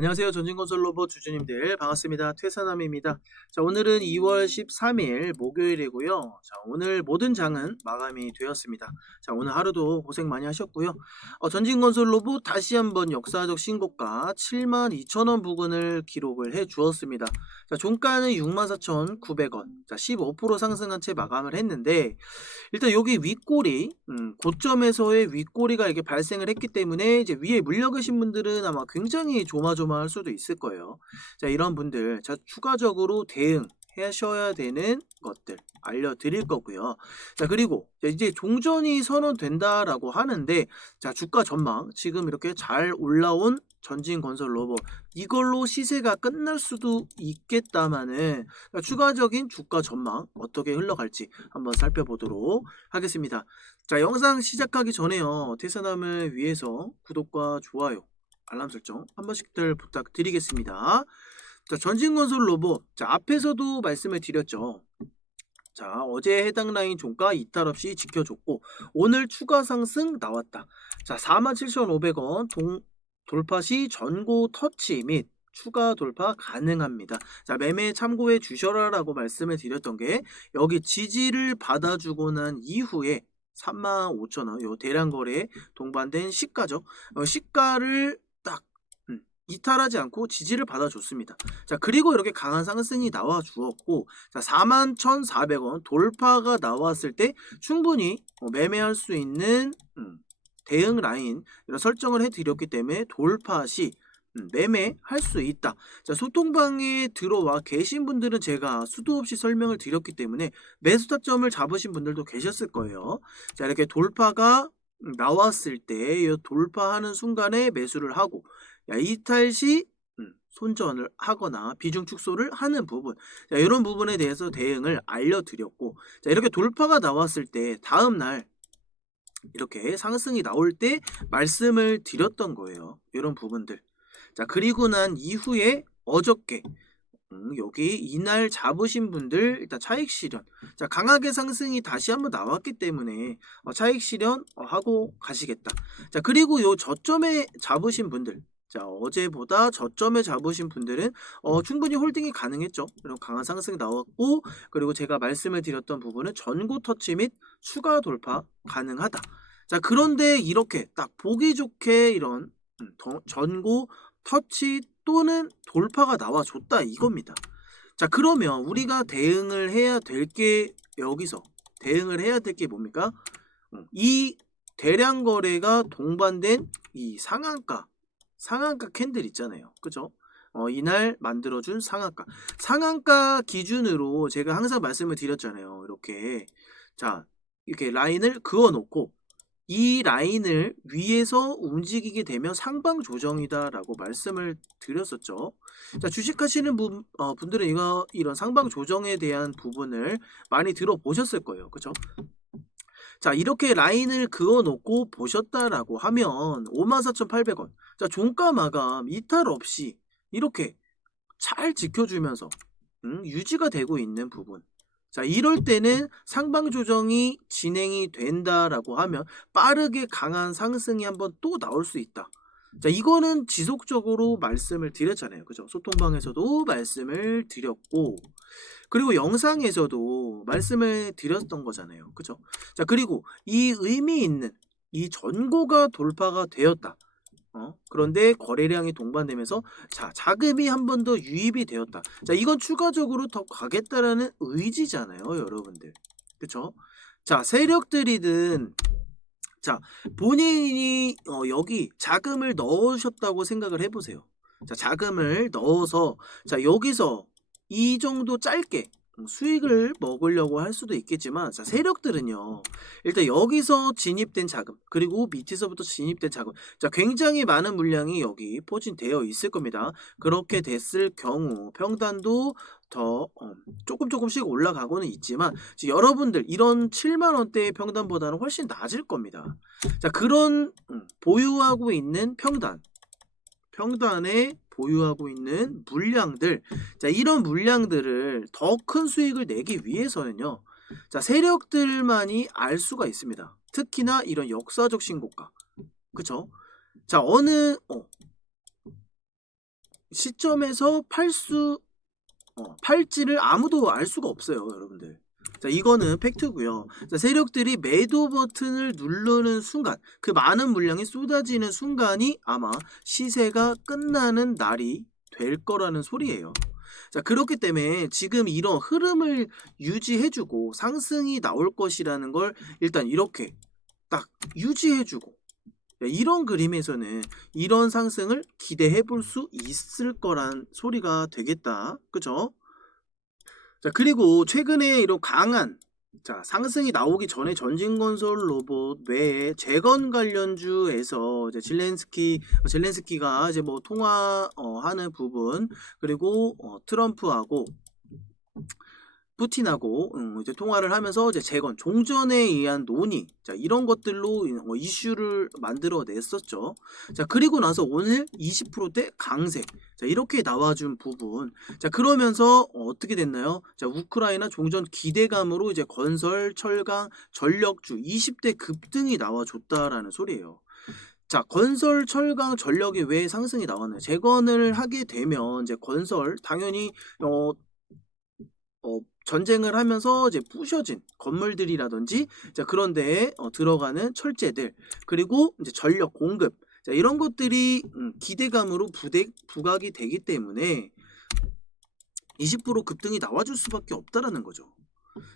안녕하세요. 전진건설 로봇 주주님들 반갑습니다. 퇴사남입니다. 자, 오늘은 2월 13일 목요일이고요. 자, 오늘 모든 장은 마감이 되었습니다. 자, 오늘 하루도 고생 많이 하셨고요. 어, 전진건설 로봇 다시 한번 역사적 신고가 72,000원 부근을 기록을 해 주었습니다. 자, 종가는 64,900원. 자, 15% 상승한 채 마감을 했는데 일단 여기 윗꼬리 음, 고점에서의 윗꼬리가 이렇게 발생을 했기 때문에 이제 위에 물려 계신 분들은 아마 굉장히 조마조마 할 수도 있을 거예요. 자, 이런 분들 자, 추가적으로 대응 하셔야 되는 것들 알려드릴 거고요. 자, 그리고 이제 종전이 선언된다라고 하는데 자, 주가 전망 지금 이렇게 잘 올라온 전진 건설 로봇 이걸로 시세가 끝날 수도 있겠다마는 그러니까 추가적인 주가 전망 어떻게 흘러갈지 한번 살펴보도록 하겠습니다. 자, 영상 시작하기 전에요. 퇴사남을 위해서 구독과 좋아요, 알람 설정 한 번씩들 부탁드리겠습니다. 자, 전진건설 로봇. 자, 앞에서도 말씀을 드렸죠. 자, 어제 해당 라인 종가 이탈 없이 지켜줬고, 오늘 추가 상승 나왔다. 자, 47,500원 동, 돌파 시 전고 터치 및 추가 돌파 가능합니다. 자, 매매 참고해 주셔라 라고 말씀을 드렸던 게 여기 지지를 받아주고 난 이후에 35,000원 요 대량 거래에 동반된 시가죠. 어, 시가를 이탈하지 않고 지지를 받아줬습니다. 자 그리고 이렇게 강한 상승이 나와 주었고 자 41,400원 돌파가 나왔을 때 충분히 어, 매매할 수 있는 음, 대응 라인 이런 설정을 해드렸기 때문에 돌파 시 음, 매매할 수 있다. 자, 소통방에 들어와 계신 분들은 제가 수도 없이 설명을 드렸기 때문에 매수 타점을 잡으신 분들도 계셨을 거예요. 자, 이렇게 돌파가 나왔을 때이 돌파하는 순간에 매수를 하고 야, 이탈 시 음, 손전을 하거나 비중 축소를 하는 부분 자, 이런 부분에 대해서 대응을 알려드렸고 자, 이렇게 돌파가 나왔을 때 다음 날 이렇게 상승이 나올 때 말씀을 드렸던 거예요. 이런 부분들. 자, 그리고 난 이후에 어저께 음, 여기 이날 잡으신 분들 일단 차익 실현. 자, 강하게 상승이 다시 한번 나왔기 때문에 어, 차익 실현 어, 하고 가시겠다. 자, 그리고 요 저점에 잡으신 분들. 자, 어제보다 저점에 잡으신 분들은 어, 충분히 홀딩이 가능했죠. 그리고 강한 상승이 나왔고, 그리고 제가 말씀을 드렸던 부분은 전고 터치 및 추가 돌파 가능하다. 자, 그런데 이렇게 딱 보기 좋게 이런 음, 더- 전고 터치 또는 돌파가 나와줬다 이겁니다. 자, 그러면 우리가 대응을 해야 될 게 여기서 대응을 해야 될 게 뭡니까? 음, 이 대량 거래가 동반된 이 상한가 상한가 캔들 있잖아요. 그죠? 어, 이날 만들어준 상한가. 상한가 기준으로 제가 항상 말씀을 드렸잖아요. 이렇게. 자, 이렇게 라인을 그어 놓고 이 라인을 위에서 움직이게 되면 상방 조정이다라고 말씀을 드렸었죠. 자, 주식하시는 분, 어, 분들은 이거, 이런 상방 조정에 대한 부분을 많이 들어보셨을 거예요. 그죠? 자, 이렇게 라인을 그어 놓고 보셨다라고 하면 54,800원. 자, 종가 마감 이탈 없이 이렇게 잘 지켜주면서 음, 유지가 되고 있는 부분. 자, 이럴 때는 상방 조정이 진행이 된다라고 하면 빠르게 강한 상승이 한번 또 나올 수 있다. 자, 이거는 지속적으로 말씀을 드렸잖아요. 그죠? 소통방에서도 말씀을 드렸고, 그리고 영상에서도 말씀을 드렸던 거잖아요. 그죠? 자, 그리고 이 의미 있는 이 전고가 돌파가 되었다. 어? 그런데 거래량이 동반되면서 자 자금이 한 번 더 유입이 되었다. 자 이건 추가적으로 더 가겠다라는 의지잖아요, 여러분들. 그쵸? 자 세력들이든 자 본인이 어, 여기 자금을 넣으셨다고 생각을 해보세요. 자 자금을 넣어서 자 여기서 이 정도 짧게 수익을 먹으려고 할 수도 있겠지만 자 세력들은요. 일단 여기서 진입된 자금 그리고 밑에서부터 진입된 자금. 자 굉장히 많은 물량이 여기 포진되어 있을 겁니다. 그렇게 됐을 경우 평단도 더 어, 조금 조금씩 올라가고는 있지만 여러분들 이런 7만 원대의 평단보다는 훨씬 낮을 겁니다. 자 그런 음, 보유하고 있는 평단 평단에 보유하고 있는 물량들. 자 이런 물량들을 더 큰 수익을 내기 위해서는요 자 세력들만이 알 수가 있습니다. 특히나 이런 역사적 신고가. 그쵸? 자 어느 어. 시점에서 팔 수, 어, 팔지를 아무도 알 수가 없어요, 여러분들. 자, 이거는 팩트고요. 자, 세력들이 매도 버튼을 누르는 순간, 그 많은 물량이 쏟아지는 순간이 아마 시세가 끝나는 날이 될 거라는 소리예요. 자, 그렇기 때문에 지금 이런 흐름을 유지해주고 상승이 나올 것이라는 걸 일단 이렇게 딱 유지해주고 네, 이런 그림에서는 이런 상승을 기대해 볼 수 있을 거란 소리가 되겠다. 그죠? 자, 그리고 최근에 이런 강한 자, 상승이 나오기 전에 전진건설 로봇 외에 재건 관련주에서 이제 젤렌스키 젤렌스키가 이제 뭐 통화하는 부분 그리고 어, 트럼프하고 푸틴하고 음, 이제 통화를 하면서 이제 재건 종전에 의한 논의 자 이런 것들로 어, 이슈를 만들어냈었죠. 자 그리고 나서 오늘 20%대 강세 자 이렇게 나와준 부분 자 그러면서 어, 어떻게 됐나요? 자 우크라이나 종전 기대감으로 이제 건설 철강 전력주 20대 급등이 나와줬다라는 소리예요. 자, 건설, 철강, 전력이 왜 상승이 나왔나요? 재건을 하게 되면 이제 건설 당연히 어, 어, 전쟁을 하면서 이제 부셔진 건물들이라든지 자 그런 데에 어, 들어가는 철제들 그리고 이제 전력 공급 자 이런 것들이 음, 기대감으로 부대, 부각이 되기 때문에 20% 급등이 나와줄 수밖에 없다라는 거죠.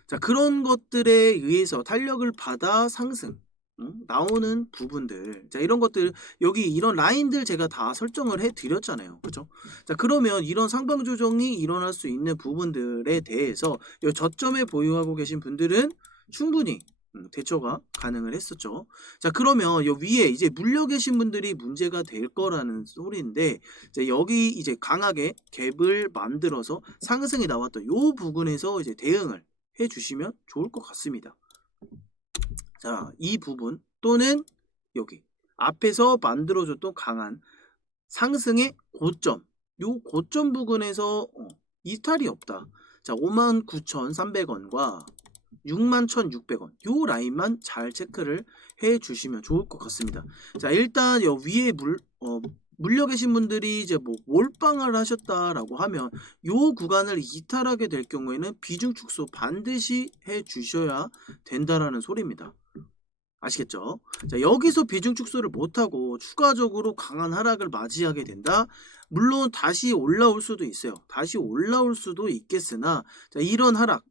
자 그런 것들에 의해서 탄력을 받아 상승 음, 나오는 부분들. 자 이런 것들 여기 이런 라인들 제가 다 설정을 해 드렸잖아요. 그죠 자 그러면 이런 상방 조정이 일어날 수 있는 부분들에 대해서 이 저점에 보유하고 계신 분들은 충분히 음, 대처가 가능을 했었죠. 자 그러면 이 위에 이제 물려 계신 분들이 문제가 될 거라는 소리인데 자, 여기 이제 강하게 갭을 만들어서 상승이 나왔던 이 부분에서 이제 대응을 해 주시면 좋을 것 같습니다 자, 이 부분 또는 여기 앞에서 만들어줬던 강한 상승의 고점 요 고점 부근에서 어, 이탈이 없다. 자, 59,300원과 61,600원 요 라인만 잘 체크를 해 주시면 좋을 것 같습니다. 자, 일단 요 위에 물 어, 물려 계신 분들이 이제 뭐 몰빵을 하셨다라고 하면 요 구간을 이탈하게 될 경우에는 비중 축소 반드시 해 주셔야 된다라는 소리입니다. 아시겠죠? 자, 여기서 비중 축소를 못하고 추가적으로 강한 하락을 맞이하게 된다. 물론 다시 올라올 수도 있어요. 다시 올라올 수도 있겠으나 자, 이런 하락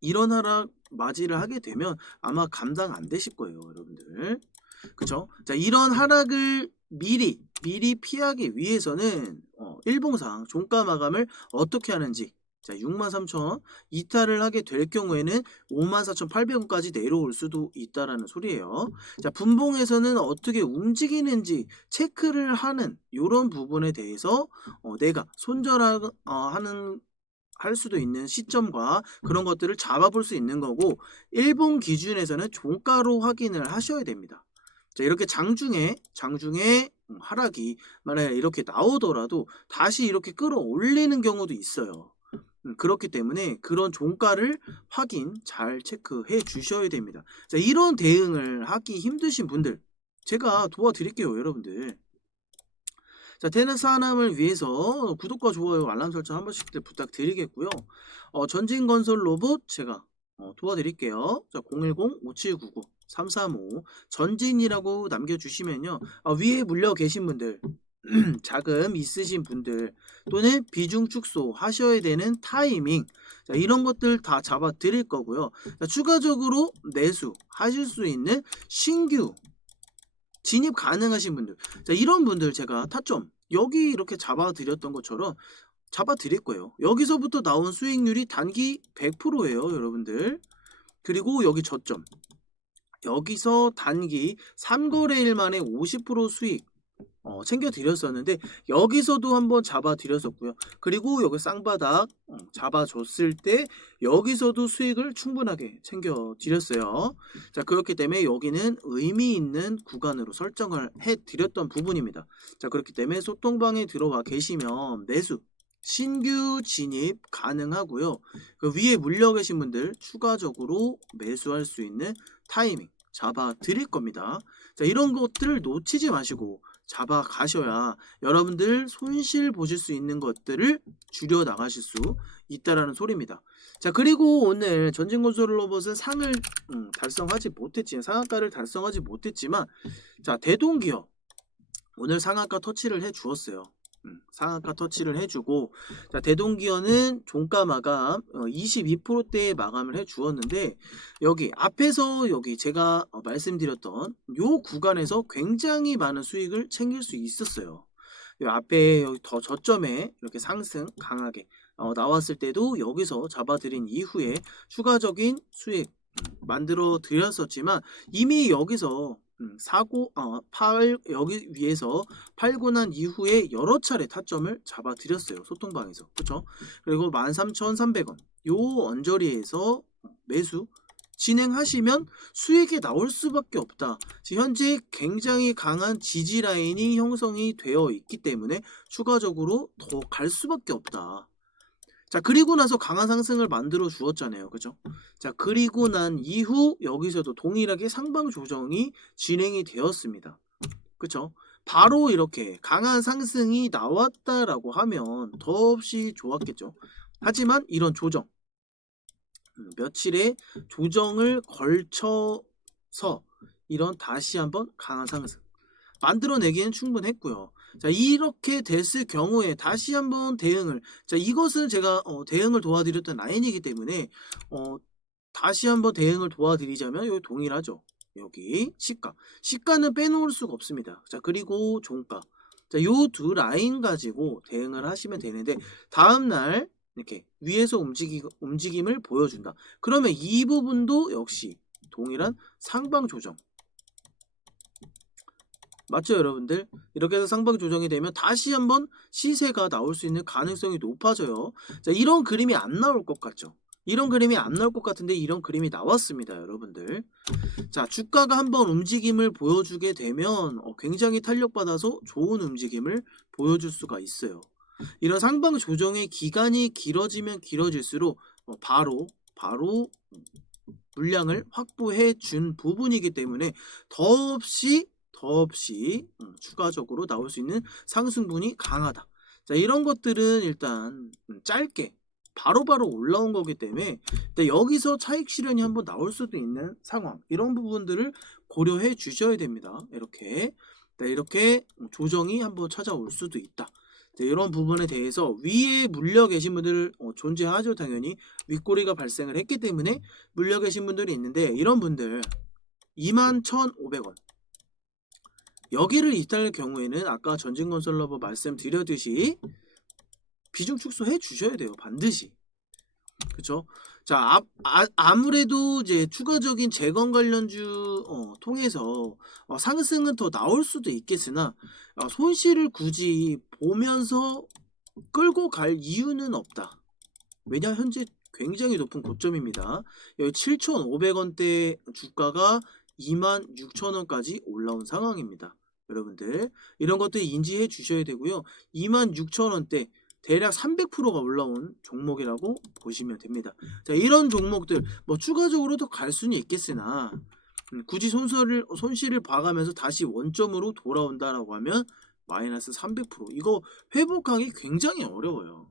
이런 하락 맞이를 하게 되면 아마 감당 안 되실 거예요, 여러분들. 그쵸? 자, 이런 하락을 미리 미리 피하기 위해서는 어, 일봉상 종가 마감을 어떻게 하는지 자, 63,000원 이탈을 하게 될 경우에는 54,800원까지 내려올 수도 있다라는 소리예요. 자, 분봉에서는 어떻게 움직이는지 체크를 하는 이런 부분에 대해서 어, 내가 손절하는 어, 할 수도 있는 시점과 그런 것들을 잡아볼 수 있는 거고 일본 기준에서는 종가로 확인을 하셔야 됩니다. 자, 이렇게 장중에 장중에 하락이 만약에 이렇게 나오더라도 다시 이렇게 끌어올리는 경우도 있어요. 음, 그렇기 때문에 그런 종가를 확인 잘 체크해 주셔야 됩니다. 자, 이런 대응을 하기 힘드신 분들 제가 도와드릴게요, 여러분들. 자, 테니스 하남을 위해서 구독과 좋아요, 알람 설정 한 번씩 부탁드리겠고요. 어, 전진 건설 로봇 제가 어, 도와드릴게요. 자, 010-5799-335 전진이라고 남겨주시면요. 어, 위에 물려 계신 분들 자금 있으신 분들 또는 비중 축소 하셔야 되는 타이밍 자, 이런 것들 다 잡아 드릴 거고요. 자, 추가적으로 매수 하실 수 있는 신규 진입 가능하신 분들 자, 이런 분들 제가 타점 여기 이렇게 잡아 드렸던 것처럼 잡아 드릴 거예요. 여기서부터 나온 수익률이 단기 100%예요, 여러분들. 그리고 여기 저점. 여기서 단기 3거래일 만에 50% 수익 어, 챙겨드렸었는데 여기서도 한번 잡아드렸었고요. 그리고 여기 쌍바닥 어, 잡아줬을 때 여기서도 수익을 충분하게 챙겨드렸어요. 자 그렇기 때문에 여기는 의미 있는 구간으로 설정을 해드렸던 부분입니다. 자 그렇기 때문에 소통방에 들어와 계시면 매수 신규 진입 가능하고요. 그 위에 물려 계신 분들 추가적으로 매수할 수 있는 타이밍 잡아 드릴 겁니다. 자, 이런 것들을 놓치지 마시고 잡아 가셔야 여러분들 손실 보실 수 있는 것들을 줄여 나가실 수 있다라는 소리입니다. 자 그리고 오늘 전진 건설 로봇은 상을 음, 달성하지 못했지만 상한가를 달성하지 못했지만 자 대동기업 오늘 상한가 터치를 해 주었어요. 음, 상한가 터치를 해주고 자 대동기어는 종가 마감 어, 22%대에 마감을 해 주었는데 여기 앞에서 여기 제가 어, 말씀드렸던 요 구간에서 굉장히 많은 수익을 챙길 수 있었어요. 요 앞에 여기 더 저점에 이렇게 상승 강하게 어, 나왔을 때도 여기서 잡아들인 이후에 추가적인 수익 음, 만들어 드렸었지만 이미 여기서 음, 사고 어, 팔 여기 위에서 팔고 난 이후에 여러 차례 타점을 잡아 드렸어요. 소통방에서. 그쵸? 그리고 13,300원. 요 언저리에서 매수 진행하시면 수익이 나올 수밖에 없다. 지금 현재 굉장히 강한 지지 라인이 형성이 되어 있기 때문에 추가적으로 더 갈 수밖에 없다. 자, 그리고 나서 강한 상승을 만들어 주었잖아요. 그죠? 자, 그리고 난 이후 여기서도 동일하게 상방 조정이 진행이 되었습니다. 그쵸? 바로 이렇게 강한 상승이 나왔다라고 하면 더없이 좋았겠죠. 하지만 이런 조정, 음, 며칠의 조정을 걸쳐서 이런 다시 한번 강한 상승 만들어내기엔 충분했고요. 자 이렇게 됐을 경우에 다시 한번 대응을 자 이것은 제가 어, 대응을 도와드렸던 라인이기 때문에 어, 다시 한번 대응을 도와드리자면 여기 동일하죠. 여기 시가 시가는 빼놓을 수가 없습니다. 자 그리고 종가 자 요 두 라인 가지고 대응을 하시면 되는데 다음 날 이렇게 위에서 움직이, 움직임을 보여준다. 그러면 이 부분도 역시 동일한 상방 조정 맞죠 여러분들? 이렇게 해서 상방 조정이 되면 다시 한번 시세가 나올 수 있는 가능성이 높아져요. 자, 이런 그림이 안 나올 것 같죠? 이런 그림이 안 나올 것 같은데 이런 그림이 나왔습니다 여러분들. 자 주가가 한번 움직임을 보여주게 되면 어, 굉장히 탄력받아서 좋은 움직임을 보여줄 수가 있어요. 이런 상방 조정의 기간이 길어지면 길어질수록 어, 바로 바로 물량을 확보해 준 부분이기 때문에 더없이 더없이 음, 추가적으로 나올 수 있는 상승분이 강하다. 자, 이런 것들은 일단 음, 짧게 바로 바로 올라온 거기 때문에 여기서 차익 실현이 한번 나올 수도 있는 상황 이런 부분들을 고려해 주셔야 됩니다. 이렇게 이렇게 조정이 한번 찾아올 수도 있다. 이런 부분에 대해서 위에 물려 계신 분들 어, 존재하죠 당연히 윗꼬리가 발생을 했기 때문에 물려 계신 분들이 있는데 이런 분들 21,500원 여기를 이탈할 경우에는 아까 전진건설러버 말씀드렸듯이 비중 축소해 주셔야 돼요. 반드시. 그쵸? 자, 아, 아, 아무래도 이제 추가적인 재건 관련주 어, 통해서 어, 상승은 더 나올 수도 있겠으나 어, 손실을 굳이 보면서 끌고 갈 이유는 없다. 왜냐 현재 굉장히 높은 고점입니다. 여기 7,500원대 주가가 26,000원까지 올라온 상황입니다. 여러분들 이런 것들 인지해 주셔야 되고요. 26,000원대 대략 300%가 올라온 종목이라고 보시면 됩니다. 자, 이런 종목들 뭐 추가적으로 더 갈 수는 있겠으나 음, 굳이 손실을 손실을 봐가면서 다시 원점으로 돌아온다라고 하면 마이너스 300% 이거 회복하기 굉장히 어려워요.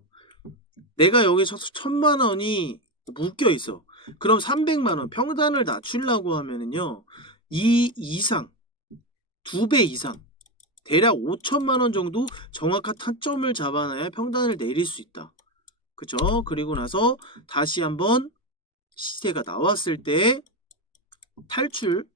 내가 여기서 천만 원이 묶여 있어. 그럼 300만 원 평단을 낮추려고 하면은요. 이 이상 두 배 이상 대략 5천만 원 정도 정확한 타점을 잡아놔야 평단을 내릴 수 있다. 그죠? 그리고 나서 다시 한번 시세가 나왔을 때 탈출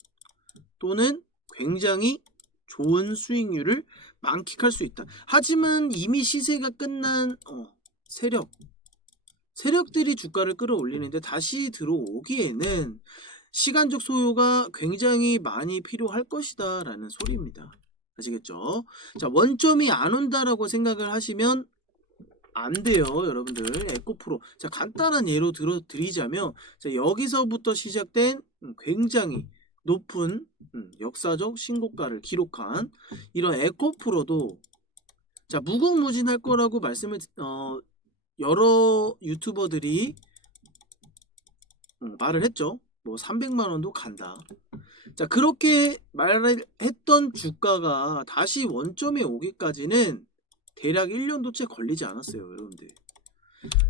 또는 굉장히 좋은 수익률을 만끽할 수 있다. 하지만 이미 시세가 끝난 어, 세력 세력들이 주가를 끌어올리는데 다시 들어오기에는 시간적 소요가 굉장히 많이 필요할 것이다 라는 소리입니다. 아시겠죠? 자 원점이 안 온다라고 생각을 하시면 안 돼요 여러분들 에코프로 자 간단한 예로 들어 드리자면 자, 여기서부터 시작된 음, 굉장히 높은 음, 역사적 신고가를 기록한 이런 에코프로도 자 무궁무진할 거라고 말씀을 어, 여러 유튜버들이 음, 말을 했죠. 뭐 300만 원도 간다. 자, 그렇게 말했던 주가가 다시 원점에 오기까지는 대략 1년도 채 걸리지 않았어요, 여러분들.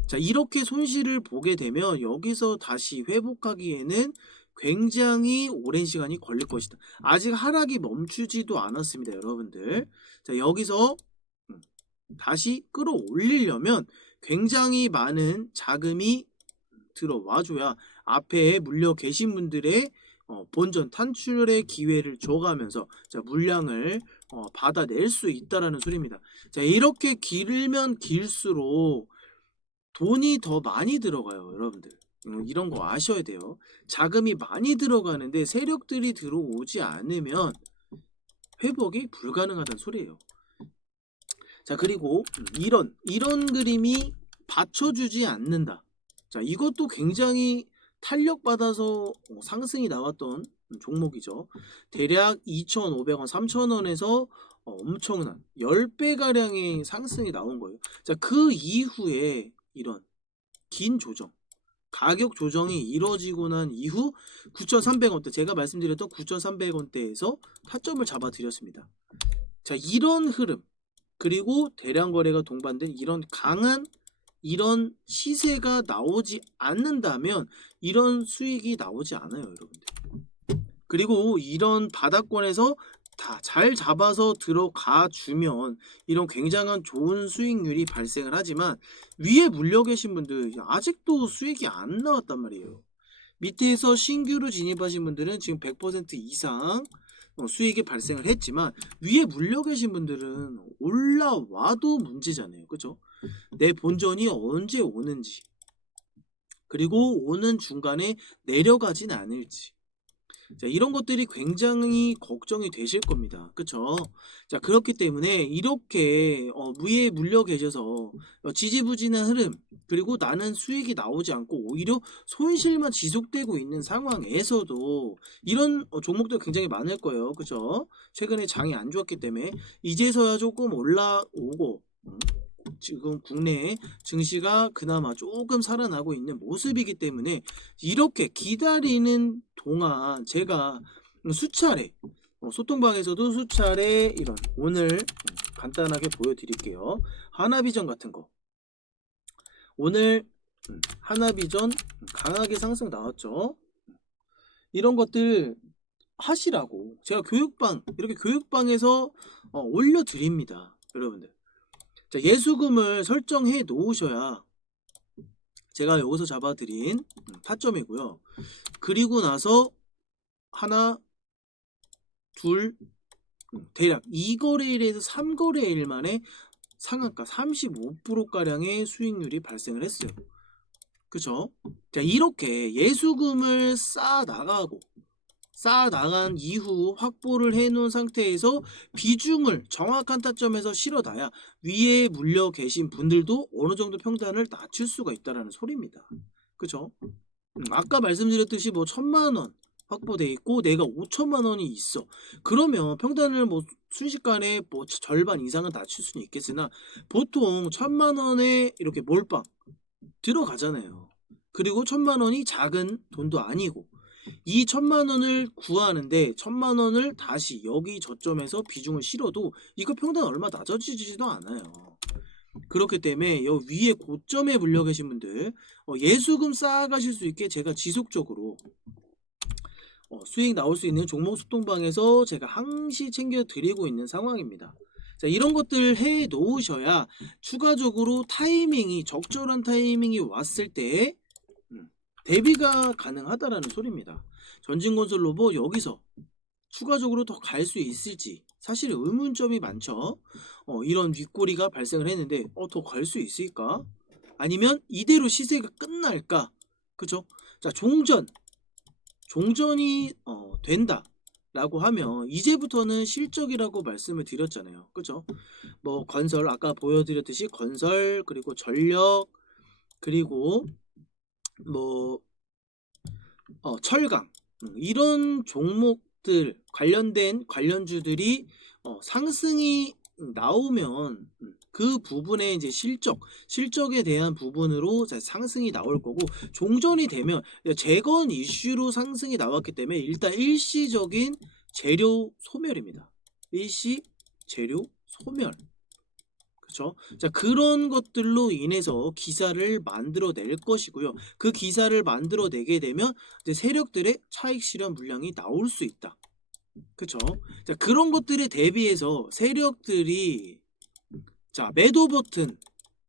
자, 이렇게 손실을 보게 되면 여기서 다시 회복하기에는 굉장히 오랜 시간이 걸릴 것이다. 아직 하락이 멈추지도 않았습니다, 여러분들. 자, 여기서 음, 다시 끌어올리려면 굉장히 많은 자금이 들어와줘야 앞에 물려 계신 분들의 어, 본전 탄출의 기회를 줘가면서 자, 물량을 어, 받아낼 수 있다라는 소리입니다. 자, 이렇게 길면 길수록 돈이 더 많이 들어가요, 여러분들. 음, 이런 거 아셔야 돼요. 자금이 많이 들어가는데 세력들이 들어오지 않으면 회복이 불가능하다는 소리예요. 자, 그리고 이런 이런 그림이 받쳐주지 않는다. 자, 이것도 굉장히 탄력받아서 어, 상승이 나왔던 종목이죠. 대략 2,500원, 3,000원에서 어, 엄청난 10배가량의 상승이 나온 거예요. 자, 그 이후에 이런 긴 조정, 가격 조정이 이뤄지고 난 이후 9,300원대, 제가 말씀드렸던 9,300원대에서 타점을 잡아 드렸습니다. 자, 이런 흐름, 그리고 대량 거래가 동반된 이런 강한 이런 시세가 나오지 않는다면 이런 수익이 나오지 않아요, 여러분들. 그리고 이런 바닥권에서 다 잘 잡아서 들어가 주면 이런 굉장한 좋은 수익률이 발생을 하지만 위에 물려 계신 분들 아직도 수익이 안 나왔단 말이에요. 밑에서 신규로 진입하신 분들은 지금 100% 이상 어, 수익이 발생을 했지만 위에 물려 계신 분들은 올라와도 문제잖아요. 그죠? 내 본전이 언제 오는지 그리고 오는 중간에 내려가진 않을지 자, 이런 것들이 굉장히 걱정이 되실 겁니다. 그쵸? 자, 그렇기 때문에 이렇게 어, 위에 물려 계셔서 어, 지지부진한 흐름, 그리고 나는 수익이 나오지 않고 오히려 손실만 지속되고 있는 상황에서도 이런 어, 종목들 굉장히 많을 거예요. 그쵸? 최근에 장이 안 좋았기 때문에 이제서야 조금 올라오고, 음, 지금 국내 증시가 그나마 조금 살아나고 있는 모습이기 때문에 이렇게 기다리는 동안 제가 수차례 어, 소통방에서도 수차례 이런 오늘 간단하게 보여드릴게요. 하나비전 같은 거 오늘 음, 하나비전 강하게 상승 나왔죠. 이런 것들 하시라고 제가 교육방 이렇게 교육방에서 어, 올려드립니다. 여러분들 자, 예수금을 설정해 놓으셔야 제가 여기서 잡아드린 음, 타점이고요. 그리고 나서 하나, 둘, 음, 대략 2거래일에서 3거래일 만에 상한가 35%가량의 수익률이 발생을 했어요. 그쵸? 자, 이렇게 예수금을 쌓아 나가고 쌓아 나간 이후 확보를 해 놓은 상태에서 비중을 정확한 타점에서 실어놔야 위에 물려 계신 분들도 어느 정도 평단을 낮출 수가 있다라는 소리입니다. 그죠? 음, 아까 말씀드렸듯이 뭐 천만 원 확보돼 있고 내가 5천만 원이 있어. 그러면 평단을 뭐 순식간에 뭐 절반 이상은 낮출 수는 있겠으나 보통 천만 원에 이렇게 몰빵 들어가잖아요. 그리고 천만 원이 작은 돈도 아니고 이 천만 원을 구하는데 천만 원을 다시 여기 저점에서 비중을 실어도 이거 평단 얼마 낮아지지도 않아요. 그렇기 때문에 여 위에 고점에 물려 계신 분들 어, 예수금 쌓아가실 수 있게 제가 지속적으로 어, 수익 나올 수 있는 종목 소통방에서 제가 항시 챙겨 드리고 있는 상황입니다. 자, 이런 것들 해 놓으셔야 추가적으로 타이밍이 적절한 타이밍이 왔을 때 음, 대비가 가능하다라는 소리입니다. 전진건설 로봇 여기서 추가적으로 더 갈 수 있을지 사실 의문점이 많죠. 어, 이런 윗꼬리가 발생을 했는데 어, 더 갈 수 있을까? 아니면 이대로 시세가 끝날까? 그죠? 자, 종전. 종전이 어, 된다. 라고 하면 이제부터는 실적이라고 말씀을 드렸잖아요. 그죠? 뭐 건설 아까 보여드렸듯이 건설 그리고 전력 그리고 뭐 어, 철강 음, 이런 종목들 관련된 관련주들이 어, 상승이 나오면 음, 그 부분의 이제 실적, 실적에 대한 부분으로 자, 상승이 나올 거고 종전이 되면 재건 이슈로 상승이 나왔기 때문에 일단 일시적인 재료 소멸입니다. 일시 재료 소멸. 그렇죠? 자, 그런 것들로 인해서 기사를 만들어 낼 것이고요. 그 기사를 만들어 내게 되면 이제 세력들의 차익 실현 물량이 나올 수 있다. 그렇죠? 자, 그런 것들에 대비해서 세력들이 자, 매도 버튼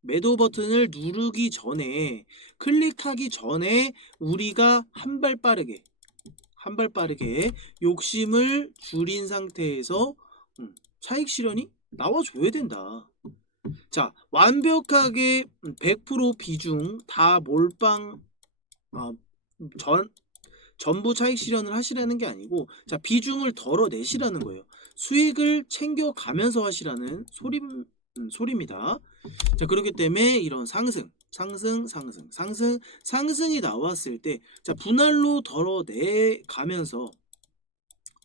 매도 버튼을 누르기 전에 클릭하기 전에 우리가 한 발 빠르게 한 발 빠르게 욕심을 줄인 상태에서 음, 차익 실현이 나와줘야 된다. 자, 완벽하게 100% 비중 다 몰빵 어, 전 전부 차익 실현을 하시라는 게 아니고 자, 비중을 덜어내시라는 거예요. 수익을 챙겨 가면서 하시라는 소리 음, 소리입니다. 자, 그렇기 때문에 이런 상승, 상승, 상승, 상승, 상승이 나왔을 때 자, 분할로 덜어내 가면서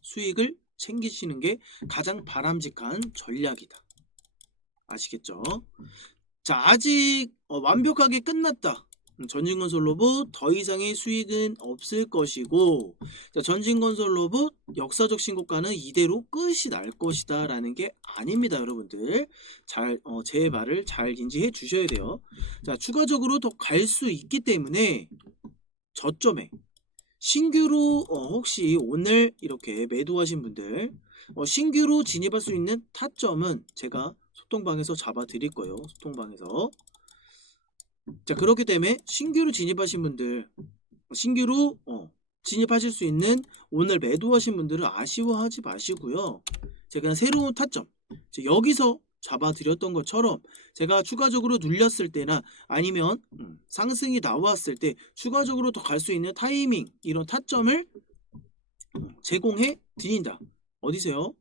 수익을 챙기시는 게 가장 바람직한 전략이다. 아시겠죠? 자, 아직 어, 완벽하게 끝났다. 음, 전진건설 로봇 더 이상의 수익은 없을 것이고 자, 전진건설 로봇 역사적 신고가는 이대로 끝이 날 것이다 라는 게 아닙니다 여러분들 잘 어, 제 말을 잘 인지해 주셔야 돼요 자 추가적으로 더 갈 수 있기 때문에 저점에 신규로 어, 혹시 오늘 이렇게 매도하신 분들 어, 신규로 진입할 수 있는 타점은 제가 소통방에서 잡아 드릴 거예요 소통방에서. 자 그렇기 때문에 신규로 진입하신 분들 신규로 어, 진입하실 수 있는 오늘 매도하신 분들은 아쉬워하지 마시고요. 제가 새로운 타점 자, 여기서 잡아드렸던 것처럼 제가 추가적으로 눌렸을 때나 아니면 음, 상승이 나왔을 때 추가적으로 더 갈 수 있는 타이밍 이런 타점을 어, 제공해 드린다. 어디세요?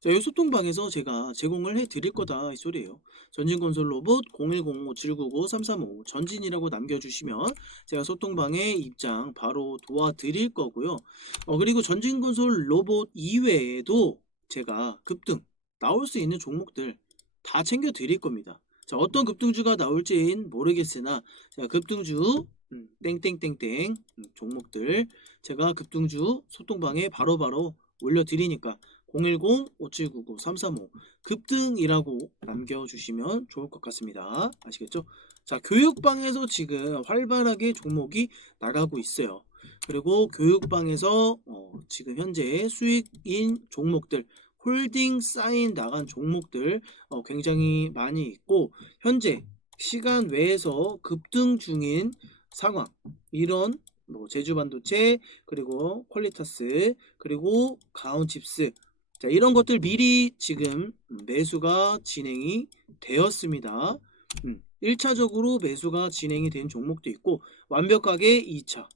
자, 이 소통방에서 제가 제공을 해 드릴 거다 이 소리예요. 전진건설 로봇 010-5799-335 전진이라고 남겨주시면 제가 소통방에 입장 바로 도와드릴 거고요. 어, 그리고 전진건설 로봇 이외에도 제가 급등 나올 수 있는 종목들 다 챙겨 드릴 겁니다. 자, 어떤 급등주가 나올진 모르겠으나 제가 급등주 음, 땡땡땡땡 음, 종목들 제가 급등주 소통방에 바로바로 올려드리니까 010-5799-335 급등이라고 남겨주시면 좋을 것 같습니다. 아시겠죠? 자, 교육방에서 지금 활발하게 종목이 나가고 있어요. 그리고 교육방에서 어, 지금 현재 수익인 종목들 홀딩 사인 나간 종목들 어, 굉장히 많이 있고 현재 시간 외에서 급등 중인 상황 이런 뭐 제주반도체 그리고 퀄리타스 그리고 가온칩스 자 이런 것들 미리 지금 매수가 진행이 되었습니다. 음, 1차적으로 매수가 진행이 된 종목도 있고 완벽하게 2차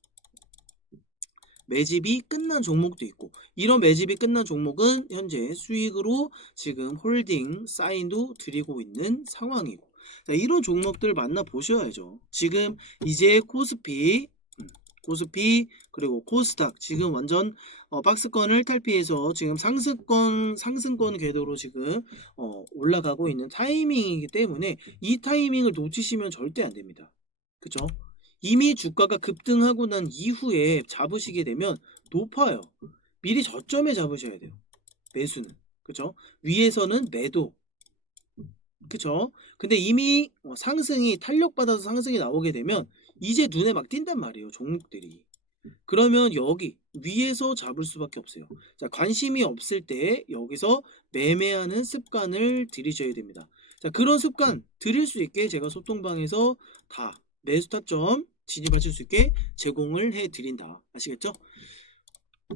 매집이 끝난 종목도 있고 이런 매집이 끝난 종목은 현재 수익으로 지금 홀딩 사인도 드리고 있는 상황이고 자, 이런 종목들 만나 보셔야죠. 지금 이제 코스피 음, 코스피 그리고 코스닥 지금 완전 어, 박스권을 탈피해서 지금 상승권 상승권 궤도로 지금 어, 올라가고 있는 타이밍이기 때문에 이 타이밍을 놓치시면 절대 안 됩니다. 그죠? 이미 주가가 급등하고 난 이후에 잡으시게 되면 높아요. 미리 저점에 잡으셔야 돼요. 매수는. 그죠? 위에서는 매도. 그죠? 근데 이미 어, 상승이 탄력받아서 상승이 나오게 되면 이제 눈에 막 띈단 말이에요. 종목들이. 그러면 여기 위에서 잡을 수밖에 없어요. 자, 관심이 없을 때 여기서 매매하는 습관을 들이셔야 됩니다. 자, 그런 습관 들일 수 있게 제가 소통방에서 다 매수 타점 진입하실 수 있게 제공을 해 드린다. 아시겠죠?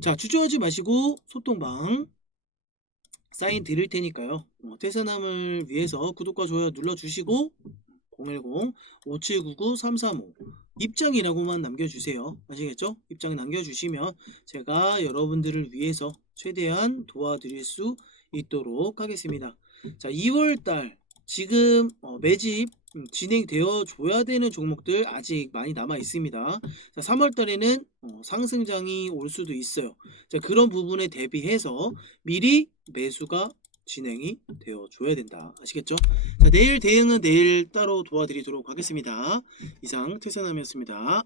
자, 주저하지 마시고 소통방 사인 드릴 테니까요. 어, 태산함을 위해서 구독과 좋아요 눌러 주시고 010-5799-335 입장이라고만 남겨주세요. 아시겠죠? 입장 남겨주시면 제가 여러분들을 위해서 최대한 도와드릴 수 있도록 하겠습니다. 자, 2월달 지금 어, 매집 음, 진행되어 줘야 되는 종목들 아직 많이 남아 있습니다. 자, 3월 달에는 어, 상승장이 올 수도 있어요. 자, 그런 부분에 대비해서 미리 매수가 진행이 되어 줘야 된다. 아시겠죠? 자, 내일 대응은 내일 따로 도와드리도록 하겠습니다. 이상 퇴사남이었습니다.